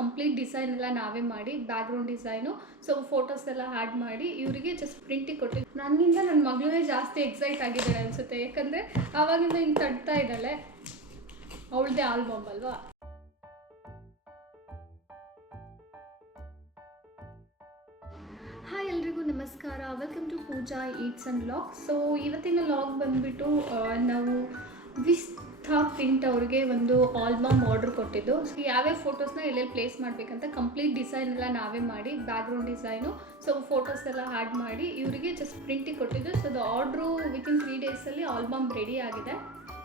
Complete design ಎಲ್ಲ ನಾವೇ ಮಾಡಿ ಬ್ಯಾಕ್ಗ್ರೌಂಡ್ ಡಿಸೈನು ಸೊ ಫೋಟೋಸ್ ಎಲ್ಲ ಆ್ಯಡ್ ಮಾಡಿ ಇವರಿಗೆ ಜಸ್ಟ್ ಪ್ರಿಂಟಿಗೆ ಕೊಟ್ಟಿದ್ದು. ನನಗಿಂತ ನನ್ನ ಮಗಳೇ ಜಾಸ್ತಿ ಎಕ್ಸೈಟ್ ಆಗಿದ್ದಾಳೆ ಅನಿಸುತ್ತೆ, ಯಾಕಂದರೆ ಆವಾಗಿಂದ ಹಿಂಗೆ ತಡ್ತಾ ಇದ್ದಾಳೆ. ಅವಳದೇ ಆಲ್ಬಮ್ ಅಲ್ವಾ. ಹಾಯ್ ಎಲ್ರಿಗೂ ನಮಸ್ಕಾರ, welcome to Pooja eats and vlog. So ಇವತ್ತಿನ ವ್ಲಾಗ್ ಬಂದುಬಿಟ್ಟು ನಾವು ವಿಸ್ತಾ ಪ್ರಿಂಟ್ ಅವ್ರಿಗೆ ಒಂದು ಆಲ್ಬಮ್ ಆರ್ಡರ್ ಕೊಟ್ಟಿದ್ದು. ಯಾವ್ಯಾವ ಫೋಟೋಸ್ನ ಎಲ್ಲೆಲ್ಲಿ ಪ್ಲೇಸ್ ಮಾಡಬೇಕಂತ ಕಂಪ್ಲೀಟ್ ಡಿಸೈನ್ ಎಲ್ಲ ನಾವೇ ಮಾಡಿ ಬ್ಯಾಕ್ಗ್ರೌಂಡ್ ಡಿಸೈನು ಸೊ ಫೋಟೋಸ್ ಎಲ್ಲ ಆ್ಯಡ್ ಮಾಡಿ ಇವರಿಗೆ ಜಸ್ಟ್ ಪ್ರಿಂಟಿಗೆ ಕೊಟ್ಟಿದ್ದು. ಸೊ ಅದು ಆರ್ಡ್ರು ವಿತಿನ್ 3 ಡೇಸಲ್ಲಿ ಆಲ್ಬಮ್ ರೆಡಿ ಆಗಿದೆ.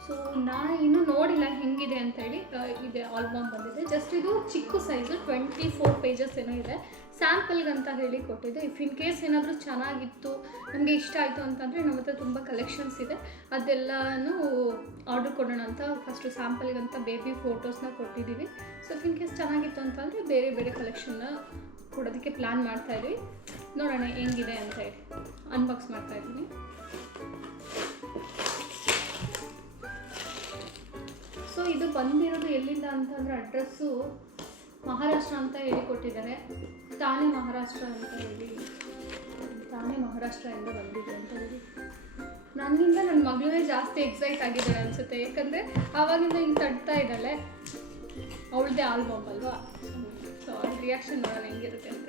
ಸೊ ನಾನು ಇನ್ನೂ ನೋಡಿಲ್ಲ ಹೆಂಗಿದೆ ಅಂತೇಳಿ. ಇದೆ ಆಲ್ಬಮ್ ಬಂದಿದೆ. ಜಸ್ಟ್ ಇದು ಚಿಕ್ಕ ಸೈಜು 24 ಪೇಜಸ್ ಏನೋ ಇದೆ. ಸ್ಯಾಂಪಲ್ಗಂತ ಹೇಳಿ ಕೊಟ್ಟಿದ್ದು. ಇಫ್ ಇನ್ ಕೇಸ್ ಏನಾದರೂ ಚೆನ್ನಾಗಿತ್ತು, ನಮಗೆ ಇಷ್ಟ ಆಯಿತು ಅಂತಂದರೆ ನಮ್ಮ ಹತ್ರ ತುಂಬ ಕಲೆಕ್ಷನ್ಸ್ ಇದೆ, ಅದೆಲ್ಲನೂ ಆರ್ಡರ್ ಕೊಡೋಣ ಅಂತ ಫಸ್ಟು ಸ್ಯಾಂಪಲ್ಗಂತ ಬೇಬಿ ಫೋಟೋಸ್ನ ಕೊಟ್ಟಿದ್ದೀವಿ. ಸೊ ಇಫ್ ಇನ್ ಕೇಸ್ ಚೆನ್ನಾಗಿತ್ತು ಅಂತಂದರೆ ಬೇರೆ ಬೇರೆ ಕಲೆಕ್ಷನ್ನ ಕೊಡೋದಕ್ಕೆ ಪ್ಲ್ಯಾನ್ ಮಾಡ್ತಾಯಿದ್ವಿ. ನೋಡೋಣ ಹೆಂಗಿದೆ ಅಂತ ಹೇಳಿ ಅನ್ಬಾಕ್ಸ್ ಮಾಡ್ತಾಯಿದ್ದೀನಿ. ಸೊ ಇದು ಬಂದಿರೋದು ಎಲ್ಲಿಂದ ಅಂತಂದರೆ ಅಡ್ರೆಸ್ಸು ಮಹಾರಾಷ್ಟ್ರ ಅಂತ ಹೇಳಿ ಕೊಟ್ಟಿದ್ದಾರೆ. ತಾನೇ ಮಹಾರಾಷ್ಟ್ರ ಅಂತ ಹೇಳಿ, ತಾನೇ ಮಹಾರಾಷ್ಟ್ರದಿಂದ ಬಂದಿದೆ ಅಂತ ಹೇಳಿ. ನನಗಿಂತ ನನ್ನ ಮಗಳೇ ಜಾಸ್ತಿ ಎಕ್ಸೈಟ್ ಆಗಿದ್ದಾಳೆ ಅನಿಸುತ್ತೆ, ಯಾಕಂದರೆ ಆವಾಗಿಂದ ಹಿಂಗೆ ತಡ್ತಾ ಇದ್ದಾಳೆ. ಅವಳದೇ ಆಲ್ಬಮ್ ಅಲ್ವಾ. ಸೊ ಅವ್ಳ ರಿಯಾಕ್ಷನ್ ನೋಡೋಣ ಹೆಂಗಿರುತ್ತೆ ಅಂತ.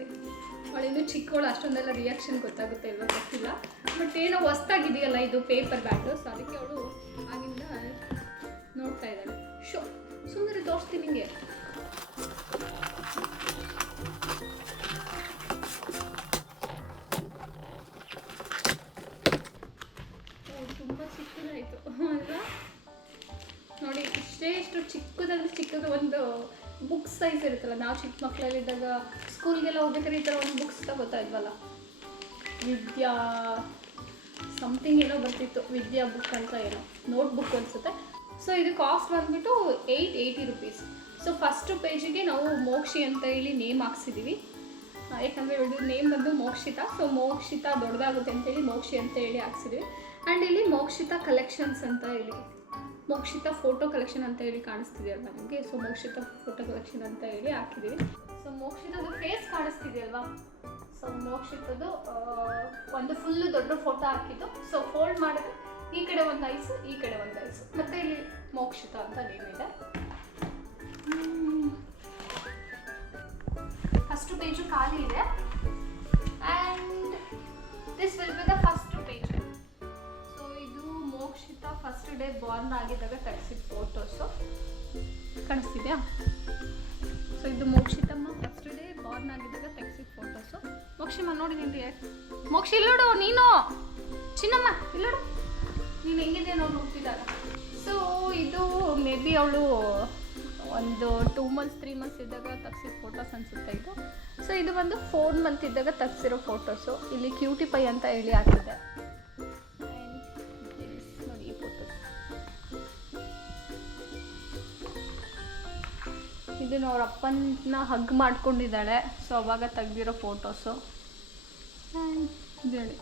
ಅವಳಿನ್ನೂ ಚಿಕ್ಕವಳು, ಅಷ್ಟೊಂದೆಲ್ಲ ರಿಯಾಕ್ಷನ್ ಗೊತ್ತಾಗುತ್ತೆ ಇಲ್ವ ಗೊತ್ತಿಲ್ಲ. ಬಟ್ ಏನೋ ಹೊಸ್ತಾಗಿದೆಯಲ್ಲ ಇದು ಪೇಪರ್ ಬ್ಯಾಗು, ಸೊ ಅದಕ್ಕೆ ಅವಳು ಆಗಿಂದ ನೋಡ್ತಾ ಇದ್ದಾಳೆ. ಸುಮ್ಮನೆ ತೋರಿಸ್ತೀನಿ ನಿಮಗೆ. ತುಂಬ ಚಿಕ್ಕದಾಯಿತು ಅಲ್ವಾ. ನೋಡಿ ಇಷ್ಟು ಚಿಕ್ಕದಾದ್ರೆ ಚಿಕ್ಕದು ಒಂದು ಬುಕ್ ಸೈಜ್ ಇರುತ್ತಲ್ಲ. ನಾವು ಚಿಕ್ಕ ಮಕ್ಕಳಲ್ಲಿದ್ದಾಗ ಸ್ಕೂಲ್ಗೆಲ್ಲ ಹೋಗ್ಬೇಕಾದ್ರೆ ಈ ಥರ ಒಂದು ಬುಕ್ಸ್ ತಗೋತಾ ಇದ್ವಲ್ಲ, ವಿದ್ಯಾ ಸಮಥಿಂಗ್ ಏನೋ ಬರ್ತಿತ್ತು, ವಿದ್ಯಾ ಬುಕ್ ಅಂತ ಏನೋ, ನೋಟ್ ಬುಕ್ ಅನಿಸುತ್ತೆ. ಸೊ ಇದು ಕಾಸ್ಟ್ ಬಂದುಬಿಟ್ಟು 880 ರುಪೀಸ್. ಸೊ ಫಸ್ಟು ಪೇಜಿಗೆ ನಾವು ಮೋಕ್ಷಿ ಅಂತ ಹೇಳಿ ನೇಮ್ ಹಾಕ್ಸಿದ್ದೀವಿ, ಯಾಕಂದರೆ ಇದು ನೇಮ್ ಬಂದು ಮೋಕ್ಷಿತಾ. ಸೊ ಮೋಕ್ಷಿತಾ ದೊಡ್ಡದಾಗುತ್ತೆ ಅಂತೇಳಿ ಮೋಕ್ಷಿ ಅಂತ ಹೇಳಿ ಹಾಕ್ಸಿದ್ದೀವಿ. ಆ್ಯಂಡ್ ಇಲ್ಲಿ ಮೋಕ್ಷಿತಾ ಕಲೆಕ್ಷನ್ಸ್ ಅಂತ ಹೇಳಿ, ಮೋಕ್ಷಿತಾ ಫೋಟೋ ಕಲೆಕ್ಷನ್ ಅಂತ ಹೇಳಿ ಕಾಣಿಸ್ತಿದೆಯಲ್ವ ನಮಗೆ. ಸೊ ಮೋಕ್ಷಿತಾ ಫೋಟೋ ಕಲೆಕ್ಷನ್ ಅಂತ ಹೇಳಿ ಹಾಕಿದ್ದೀವಿ. ಸೊ ಮೋಕ್ಷಿತದು ಫೇಸ್ ಕಾಣಿಸ್ತಿದೆಯಲ್ವಾ. ಸೊ ಮೋಕ್ಷಿತದು ಒಂದು ಫುಲ್ಲು ದೊಡ್ಡ ಫೋಟೋ ಹಾಕಿದ್ದು. ಸೊ ಫೋಲ್ಡ್ ಮಾಡಿದ್ರೆ ಈ ಕಡೆ ಒಂದು ಐಸು, ಈ ಕಡೆ ಒಂದು ಐಸು, ಮತ್ತು ಇಲ್ಲಿ ಮೋಕ್ಷಿತಾ ಅಂತ ನೇಮ್ ಇದೆ. ಫಸ್ಟ್ ಪೇಜು ಖಾಲಿ ಇದೆ. And this will be the first page. So ಇದು ಮೋಕ್ಷಿತಾ ಫಸ್ಟ್ ಡೇ ಬಾರ್ನ್ ಆಗಿದ್ದಾಗ ತೆಗೆಸಿದ ಫೋಟೋಸು ಕಾಣಿಸ್ತಿದೆಯಾ. ಸೊ ಇದು ಮೋಕ್ಷಿತಮ್ಮ ಫಸ್ಟ್ ಡೇ ಬಾರ್ನ್ ಆಗಿದ್ದಾಗ ತೆಗೆಸಿದ ಫೋಟೋಸು. ಮೋಕ್ಷಿಮ್ಮ ನೋಡಿ ನಿಂದು, ಮೋಕ್ಷಿ ಇಲ್ಲೋಡು, ನೀನು ಚಿನ್ನಮ್ಮ ಇಲ್ಲೋಡು, ನೀನು ಹೆಂಗಿದೆ ನೋಡಿ ಹುಟ್ಟಿದಾಗ. ಸೊ ಇದು ಮೇ ಬಿ ಅವಳು ಒಂದು 2 ಮಂತ್ಸ್ 3 ಮಂತ್ಸ್ ಇದ್ದಾಗ ತೆಗ್ಸಿದ ಫೋಟೋಸ್ ಅನಿಸುತ್ತೆ ಇದು. ಸೊ ಇದು ಬಂದು 4 ಮಂತ್ ಇದ್ದಾಗ ತೆಗ್ಸಿರೋ ಫೋಟೋಸು. ಇಲ್ಲಿ ಕ್ಯೂಟಿ ಪೈ ಅಂತ ಹೇಳಿ ಹಾಕಿದೆ. ನೋಡಿ ಈ ಫೋಟೋಸ್, ಇದನ್ನು ಅವ್ರ ಅಪ್ಪನ ಹಗ್ ಮಾಡ್ಕೊಂಡಿದ್ದಾಳೆ. ಸೊ ಅವಾಗ ತೆಗ್ದಿರೋ ಫೋಟೋಸು.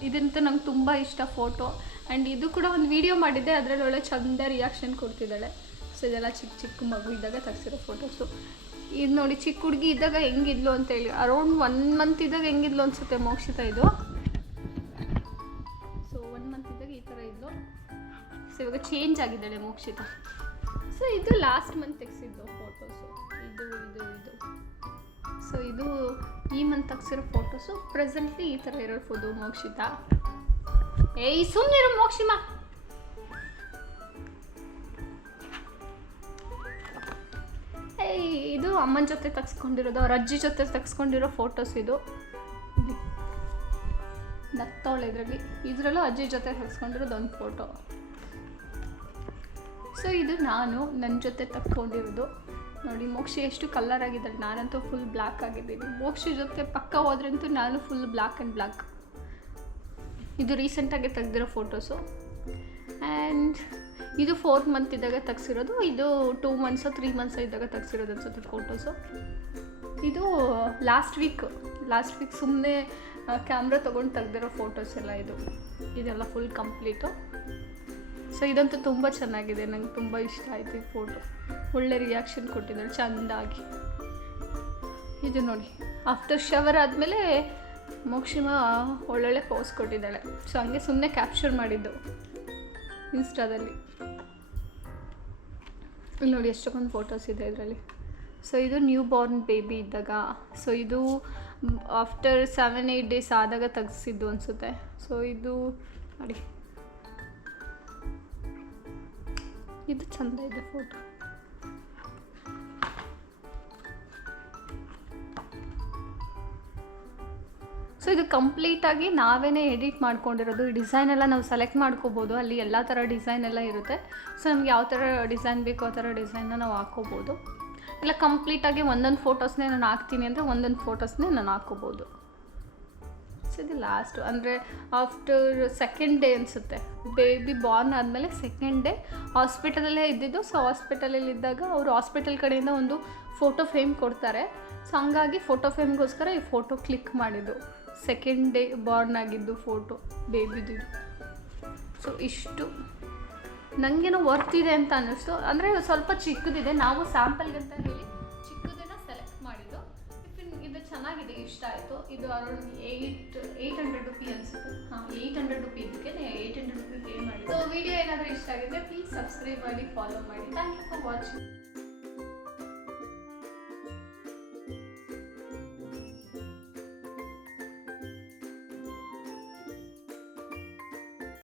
ಇದಂತೂ ನಂಗೆ ತುಂಬ ಇಷ್ಟ ಫೋಟೋ. ಆ್ಯಂಡ್ ಇದು ಕೂಡ ಒಂದು ವಿಡಿಯೋ ಮಾಡಿದ್ದೆ, ಅದರಲ್ಲಿ ಒಳ್ಳೆ ಚಂದ ರಿಯಾಕ್ಷನ್ ಕೊಡ್ತಿದ್ದಾಳೆ. ಸೊ ಇದೆಲ್ಲ ಚಿಕ್ಕ ಚಿಕ್ಕ ಮಗು ಇದ್ದಾಗ ತೆಗ್ಸಿರೋ ಫೋಟೋಸು. ಇದು ನೋಡಿ ಚಿಕ್ಕ ಹುಡುಗಿ ಇದ್ದಾಗ ಹೆಂಗಿದ್ಲು ಅಂತೇಳಿ, ಅರೌಂಡ್ 1 ಮಂತ್ ಇದ್ದಾಗ ಹೆಂಗಿದ್ಲು ಅನಿಸುತ್ತೆ ಮೋಕ್ಷಿತಾ ಇದು. ಸೊ 1 ಮಂತ್ ಇದ್ದಾಗ ಈ ಥರ ಇದ್ಲು. ಸೊ ಇವಾಗ ಚೇಂಜ್ ಆಗಿದ್ದಾಳೆ ಮೋಕ್ಷಿತಾ. ಸೊ ಇದು ಲಾಸ್ಟ್ ಮಂತ್ ತೆಗ್ಸಿದ್ದು ಫೋಟೋಸು. ಇದು ಇದು ಇದು ಸೊ ಇದು ಈ ಮಂತ್ ತೆಗ್ಸಿರೋ ಫೋಟೋಸು. ಪ್ರೆಸೆಂಟ್ಲಿ ಈ ಥರ ಇರೋದು ಮೋಕ್ಷಿತಾ. ಏಯ್ ಸುಮ್ಮನಿರು ಮೋಕ್ಷಿಮ. ಏಯ್ ಇದು ಅಮ್ಮನ ಜೊತೆ ತೆಗ್ಸ್ಕೊಂಡಿರೋದು, ಅವ್ರ ಅಜ್ಜಿ ಜೊತೆ ತೆಗ್ಸ್ಕೊಂಡಿರೋ ಫೋಟೋಸ್. ಇದು ನಗ್ತಾವಳೆ ಇದರಲ್ಲೂ ಅಜ್ಜಿ ಜೊತೆ ತೆಗ್ಸ್ಕೊಂಡಿರೋದು ಒಂದು ಫೋಟೋ. ಸೊ ಇದು ನಾನು ನನ್ನ ಜೊತೆ ತೆಗ್ಸ್ಕೊಂಡಿರೋದು. ನೋಡಿ ಮೋಕ್ಷಿ ಎಷ್ಟು ಕಲರ್ ಆಗಿದ್ದಾಳೆ, ನಾನಂತೂ ಫುಲ್ ಬ್ಲ್ಯಾಕ್ ಆಗಿದ್ದೀನಿ. ಮೋಕ್ಷಿ ಜೊತೆ ಪಕ್ಕ ಹೋದ್ರಂತೂ ನಾನು ಫುಲ್ ಬ್ಲ್ಯಾಕ್ ಆ್ಯಂಡ್ ಬ್ಲ್ಯಾಕ್. ಇದು ರೀಸೆಂಟಾಗಿ ತೆಗ್ದಿರೋ ಫೋಟೋಸು. ಆ್ಯಂಡ್ ಇದು 4 ಮಂತ್ ಇದ್ದಾಗ ತೆಗ್ಸಿರೋದು. ಇದು 2 ಮಂತ್ಸೋ 3 ಮಂತ್ಸೋ ಇದ್ದಾಗ ತೆಗ್ಸಿರೋದು ಅನ್ಸುತ್ತೆ ಫೋಟೋಸು. ಇದು ಲಾಸ್ಟ್ ವೀಕ್ ಸುಮ್ಮನೆ ಕ್ಯಾಮ್ರಾ ತೊಗೊಂಡು ತೆಗ್ದಿರೋ ಫೋಟೋಸ್ ಎಲ್ಲ ಇದೆಲ್ಲ ಫುಲ್ ಕಂಪ್ಲೀಟು. ಸೊ ಇದಂತೂ ತುಂಬ ಚೆನ್ನಾಗಿದೆ, ನಂಗೆ ತುಂಬ ಇಷ್ಟ ಆಯಿತು ಈ ಫೋಟೋ. ಒಳ್ಳೆ ರಿಯಾಕ್ಷನ್ ಕೊಟ್ಟಿದ್ದಾರೆ ಚೆಂದಾಗಿ. ಇದು ನೋಡಿ, ಆಫ್ಟರ್ ಶವರ್ ಆದಮೇಲೆ ಮೋಕ್ಷಿಮ ಒಳ್ಳೊಳ್ಳೆ ಪೋಸ್ ಕೊಟ್ಟಿದ್ದಾಳೆ. ಸೊ ಹಂಗೆ ಸುಮ್ಮನೆ ಕ್ಯಾಪ್ಚರ್ ಮಾಡಿದ್ದು ಇನ್ಸ್ಟಾದಲ್ಲಿ. ಇಲ್ಲಿ ನೋಡಿ ಎಷ್ಟೊಂದು ಫೋಟೋಸ್ ಇದೆ ಇದರಲ್ಲಿ. ಸೊ ಇದು ನ್ಯೂ ಬಾರ್ನ್ ಬೇಬಿ ಇದ್ದಾಗ, ಸೊ ಇದು ಆಫ್ಟರ್ 7-8 ಡೇಸ್ ಆದಾಗ ತೆಗೆಸಿದ್ದು ಅನಿಸುತ್ತೆ. ಸೊ ಇದು ನೋಡಿ, ಇದು ಚೆಂದ ಇದೆ ಫೋಟೋ. ಸೊ ಇದು ಕಂಪ್ಲೀಟಾಗಿ ನಾವೇ ಎಡಿಟ್ ಮಾಡ್ಕೊಂಡಿರೋದು. ಈ ಡಿಸೈನ್ ಎಲ್ಲ ನಾವು ಸೆಲೆಕ್ಟ್ ಮಾಡ್ಕೋಬೋದು, ಅಲ್ಲಿ ಎಲ್ಲ ಥರ ಡಿಸೈನ್ ಎಲ್ಲ ಇರುತ್ತೆ. ಸೊ ನಮ್ಗೆ ಯಾವ ಥರ ಡಿಸೈನ್ ಬೇಕೋ ಆ ಥರ ಡಿಸೈನ್ನ ನಾವು ಹಾಕ್ಕೋಬೋದು. ಇಲ್ಲ ಕಂಪ್ಲೀಟಾಗಿ ಒಂದೊಂದು ಫೋಟೋಸ್ನೇ ನಾನು ಹಾಕ್ತೀನಿ ಅಂದರೆ ಒಂದೊಂದು ಫೋಟೋಸ್ನೇ ನಾನು ಹಾಕ್ಕೋಬೋದು. ಸೊ ಇದು ಲಾಸ್ಟು ಅಂದರೆ ಆಫ್ಟರ್ 2nd ಡೇ ಅನಿಸುತ್ತೆ, ಬೇಬಿ ಬಾರ್ನ್ ಆದಮೇಲೆ 2nd ಡೇ ಹಾಸ್ಪಿಟಲಲ್ಲೇ ಇದ್ದಿದ್ದು. ಸೊ ಹಾಸ್ಪಿಟಲಲ್ಲಿ ಇದ್ದಾಗ ಅವರು ಹಾಸ್ಪಿಟಲ್ ಕಡೆಯಿಂದ ಒಂದು ಫೋಟೋ ಫ್ರೇಮ್ ಕೊಡ್ತಾರೆ. ಸೊ ಹಂಗಾಗಿ ಫೋಟೋ ಫ್ರೇಮ್ಗೋಸ್ಕರ ಈ ಫೋಟೋ ಕ್ಲಿಕ್ ಮಾಡಿದ್ದು. 2nd ಡೇ ಬಾರ್ನ್ ಆಗಿದ್ದು ಫೋಟೋ ಬೇಬಿದು. ಸೊ ಇಷ್ಟು ನನಗೇನೋ ವರ್ತಿದೆ ಅಂತ ಅನ್ನಿಸ್ತು. ಅಂದರೆ ಸ್ವಲ್ಪ ಚಿಕ್ಕದಿದೆ, ನಾವು ಸ್ಯಾಂಪಲ್ಗೆ ಅಂತ ಹೇಳಿ ಚಿಕ್ಕದನ್ನು ಸೆಲೆಕ್ಟ್ ಮಾಡಿದ್ದು. ಇದು ಚೆನ್ನಾಗಿದೆ, ಇಷ್ಟ ಆಯಿತು. ಇದು ಅರೌಂಡ್ 800 ರುಪಿ ಅನಿಸುತ್ತೆ. 800 ರುಪಿ ಇದಕ್ಕೆ 800 ರುಪಿ ಪೇ ಮಾಡಿ. ಸೊ ವಿಡಿಯೋ ಏನಾದರೂ ಇಷ್ಟ ಆಗಿದ್ರೆ ಪ್ಲೀಸ್ ಸಬ್ಸ್ಕ್ರೈಬ್ ಮಾಡಿ, ಫಾಲೋ ಮಾಡಿ. Thank you for watching.